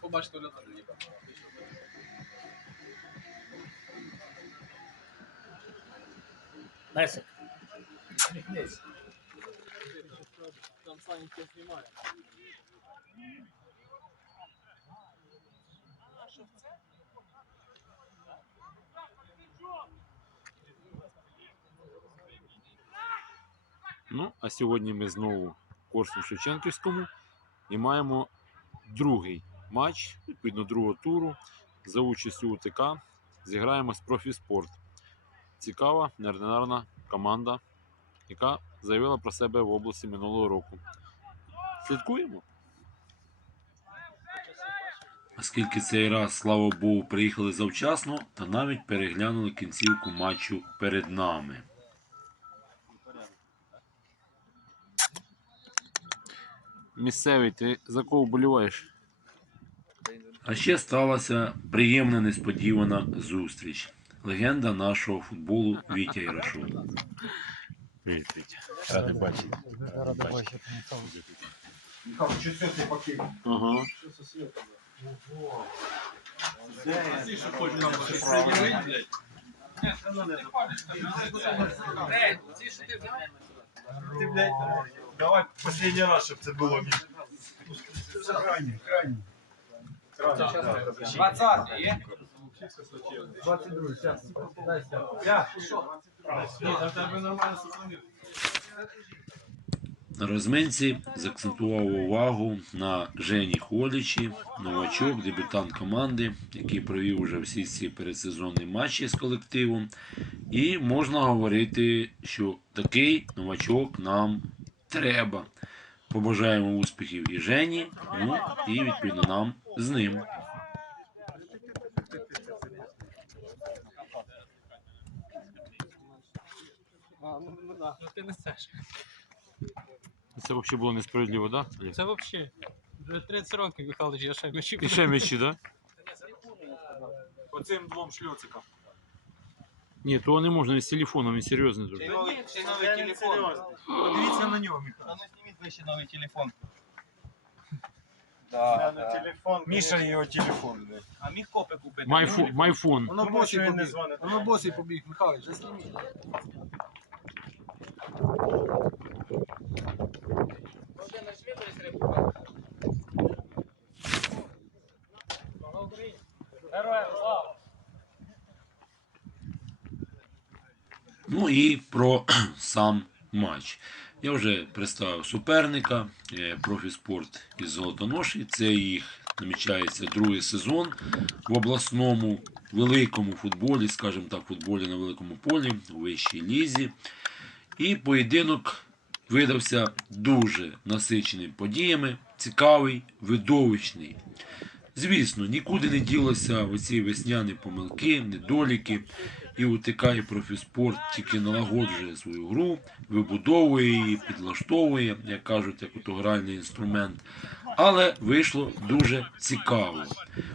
Побачите льоту ніби. Лесик. Там Саня тебе знімає. Ну, а сьогодні ми знову в Корсу Шевченківському і маємо другий матч, відповідно другого туру за участю УТК. Зіграємо з профіспорт. Цікава, неординарна команда, яка заявила про себе в області минулого року. Слідкуємо. Оскільки цей раз, слава Богу, приїхали завчасно та навіть переглянули кінцівку матчу перед нами. Місцевий, ти за кого вболіваєш? А ще сталася приємна несподівана зустріч. Легенда нашого футболу Вітя Ярошов. Привіт, Вітя. Радий бачити. Рада бачити. Михайло, четвертый пакет. Ага. Всі, що хочуть нам приділити, блядь. Ты, блядь, давай последний раз, чтобы это было. Крайний, крайний. Двадцятий є? 22, зараз. Дай сяду. Ні, там тебе нормально сохранив. На розминці заакцентував увагу на Жені Холічі, новачок, дебютант команди, який провів уже всі ці передсезонні матчі з колективом. І можна говорити, що такий новачок нам треба. Побажаємо успіхів і Жені, ну і відповідно нам з ним. Ну ти несеш. Це взагалі було несправедливо, так? Да? Це взагалі. Вже 30 років, Михайлович, я ще м'ячі. І ще м'ячі, так? Да? Оцим двом шльоцикам. Ні, того не можна, він з телефоном, він серйозний дуже. новий, це новий телефон. Подивіться на нього, Михайло. А ну зніміть вище новий телефон. Да, на телефон. Міша його телефон, блядь. А міг копи купити? Майфо- Майфон. Воно босий побіг. не дзвонить. Воно босий побіг, Михайлович, засніміть. Ну і про сам матч. Я вже представив суперника, профіспорт із Золотоноші. Це їх намічається другий сезон в обласному великому футболі, скажімо так, футболі на великому полі, у вищій лізі. І поєдинок видався дуже насиченим подіями, цікавий, видовищний. Звісно, нікуди не ділося оці весняні помилки, недоліки. І утикає профіспорт тільки налагоджує свою гру, вибудовує її, підлаштовує, як кажуть, як гральний інструмент. Але вийшло дуже цікаво.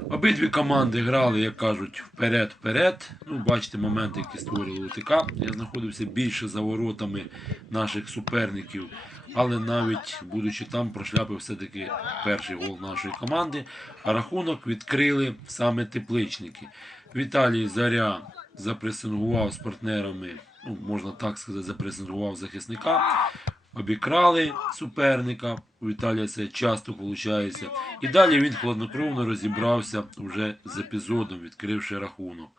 Обидві команди грали, як кажуть, вперед-вперед. Ну, бачите, моменти, які створили УТК. Я знаходився більше за воротами наших суперників. Але навіть будучи там, прошляпив все-таки перший гол нашої команди. А рахунок відкрили саме тепличники. Віталій Заря запресингував з партнерами, ну, можна так сказати, запресингував захисника. Обікрали суперника. У Віталія це часто виходить. І далі він хладнокровно розібрався вже з епізодом, відкривши рахунок.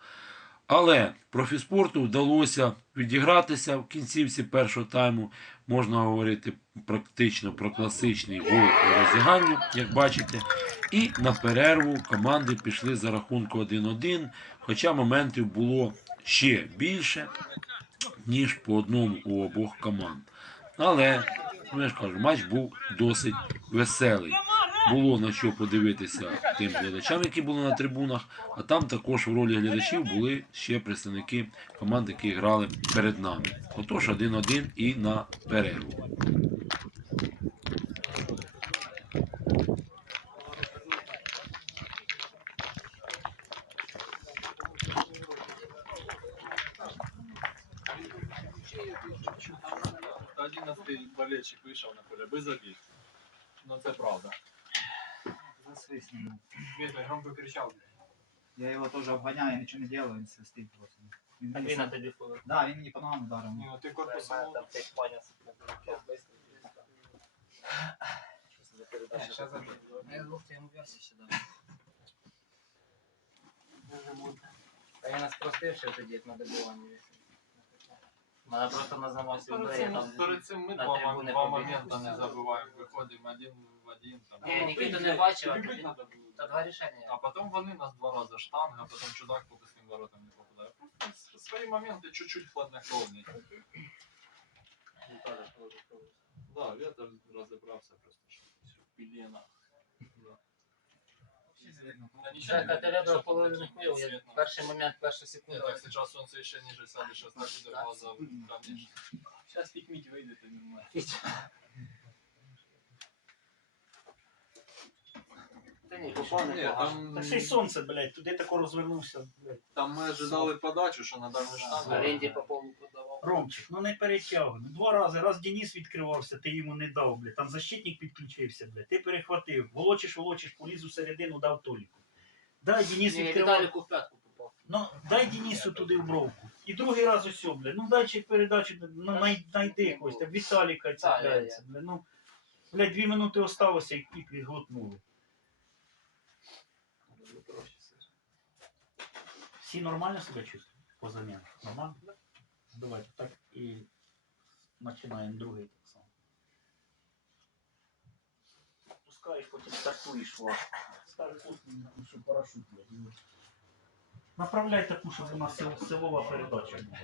Але профіспорту вдалося відігратися в кінцівці першого тайму. Можна говорити практично про класичний гол у розігранню, як бачите. І на перерву команди пішли за рахунку 1-1, хоча моментів було ще більше, ніж по одному у обох команд. Але, ну я матч був досить веселий. Було на що подивитися тим глядачам, які були на трибунах, а там також в ролі глядачів були ще представники команд, які грали перед нами. Отож, 1-1 і на перерву. Болельщик вийшов на поле без обід. Ну це правда. Засвистнем. Вітер громко кричав. Я его тоже обгоняю, ничего не делаю, він свистить просто. Він Так мені він на сам- тобі впливає. Да, він мені по ногам ударив. Ні, ну ти корпусом. Там цей паня Що це за передача? Ще забив. Я двох йому нас простивши тоді, як на добиванні вісім. Мене просто на замасі Перед цим, там... перед цим ми на два, трибуни два побігли. моменти не забуваємо. Виходимо один в один. Там. Ні, Нікіту не бачив, а любить тоді- надо було. Та два рішення. А потім вони нас два рази штанга, а потім чудак по пустим воротам не попадає. Просто с- свої моменти чуть-чуть хладнокровні. Да, Вітер розібрався просто. що Пілена. Да нічого Жека, ти ребра половину хуїв, я перший момент, перша секунда. так сейчас сонце ще ниже сяде, сейчас так буде глаза, конечно. Сейчас пікміть вийде, то нормально. Та ні, попав Ні, погано. там, Та ще й сонце, блядь, туди тако розвернувся, блядь. там ми ожидали подачу, що на дальню штангу. Оренді по повну подавав. Ромчик, ну не перетягуй. Ну, Два рази, раз Денис відкривався, ти йому не дав, блядь. Там защитник підключився, блядь. Ти перехватив. Волочиш, волочиш, поліз у середину, дав Толіку. Дай Денис Ні, відкривав. Віталіку в п'ятку попав. Ну, дай Денису туди в бровку. І другий раз усьо, блядь. Ну дай ще передачу, ну най, найди якось, там Віталіка цепляється, блядь. Ну, блядь, дві минути осталося і пік відглотнули. Всі нормально себе чувствують? По заміну? Нормально? Давайте так і починаємо другий так само. Пускаєш, потім стартуєш власне. Старий кут, що парашут, блядь. Направляй таку, щоб у нас сил- силова передача була.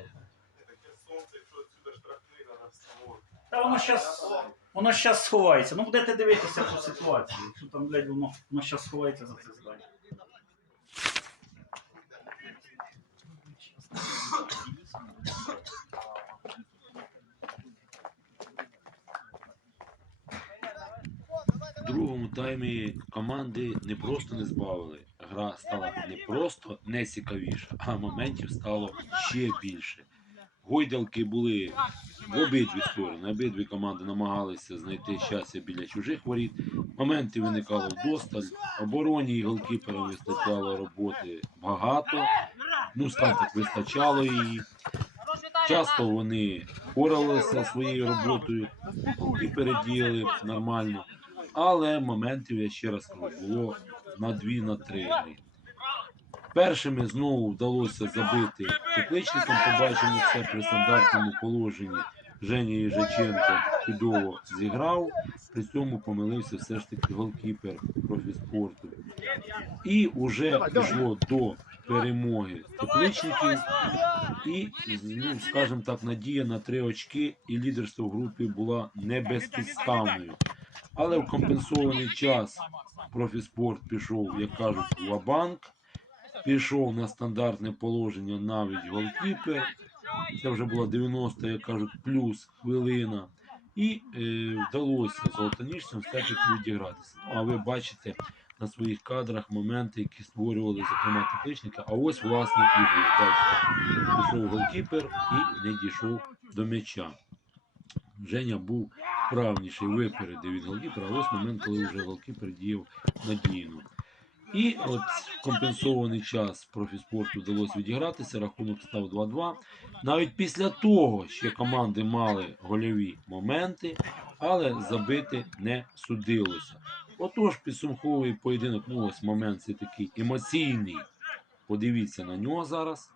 Та воно щас, воно щас сховається. Ну будете дивитися по ситуації. Якщо там, блядь, воно, воно щас сховається за це здання. В другому таймі команди не просто не збавили. Гра стала не просто не цікавіша, а моментів стало ще більше. Гойдалки були в обидві сторони. Обидві команди намагалися знайти щастя біля чужих воріт. Моментів виникало вдосталь. Обороні і голкіпера вистачало роботи багато. Ну, так, вистачало її. Часто вони поралися своєю роботою і передіяли нормально. Але моментів, я ще раз кажу, було на дві, на три гри. Першими знову вдалося забити тепличникам. Побачимо це при стандартному положенні. Женя Їжаченко чудово зіграв. При цьому помилився все ж таки голкіпер профіспорту. І вже пішло до перемоги тепличників. І, ну, скажімо так, надія на три очки і лідерство в групі була не безпідставною. Але в компенсований час профіспорт пішов, як кажуть, в банк пішов на стандартне положення навіть голкіпер. Це вже була 90, як кажуть, плюс хвилина. І е, вдалося золотоніжцям все-таки відігратися. Ну, а ви бачите на своїх кадрах моменти, які створювали, зокрема, тепличника. А ось, власне, і. Бачите, пішов голкіпер і не дійшов до м'яча. Женя був вправніший, випередив від голкіпера, а ось момент, коли вже голкіпер діяв надійно. І от компенсований час профіспорту вдалося відігратися, рахунок став 2-2. Навіть після того ще команди мали гольові моменти, але забити не судилося. Отож, підсумковий поєдинок, ну ось момент це такий емоційний. Подивіться на нього зараз.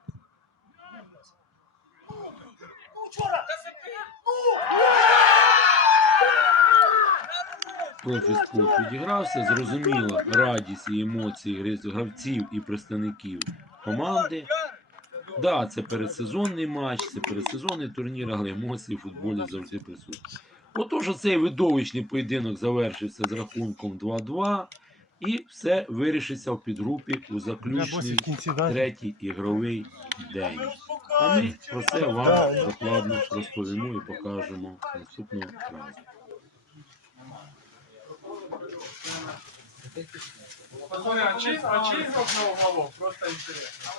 Профіспорт відігрався, зрозуміла радість і емоції гравців і представників команди. Да, це передсезонний матч, це передсезонний турнір, але емоції в футболі завжди присутні. Отож, оцей видовищний поєдинок завершився з рахунком 2-2, і все вирішиться в підгрупі у заключний третій ігровий день. А ми про це вам докладно розповімо і покажемо наступного разу. Посмотри, а чей, а чей игрок на угловом? Просто интересно.